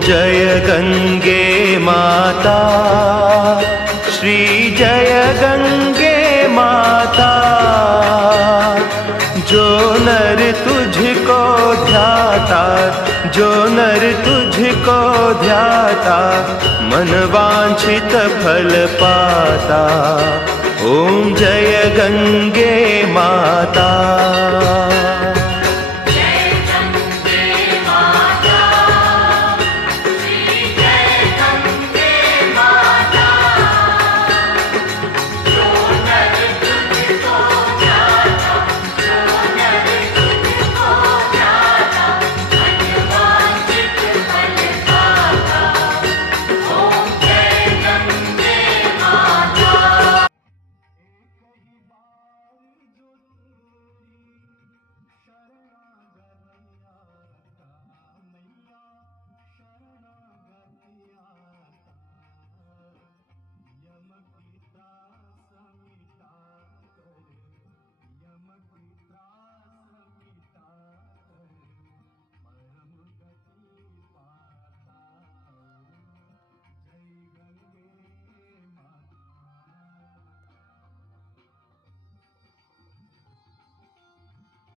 जय गंगे माता, श्री जय गंगे माता। जो नर तुझको ध्याता, जो नर तुझको ध्याता, मन वांछित फल पाता। ओम जय गंगे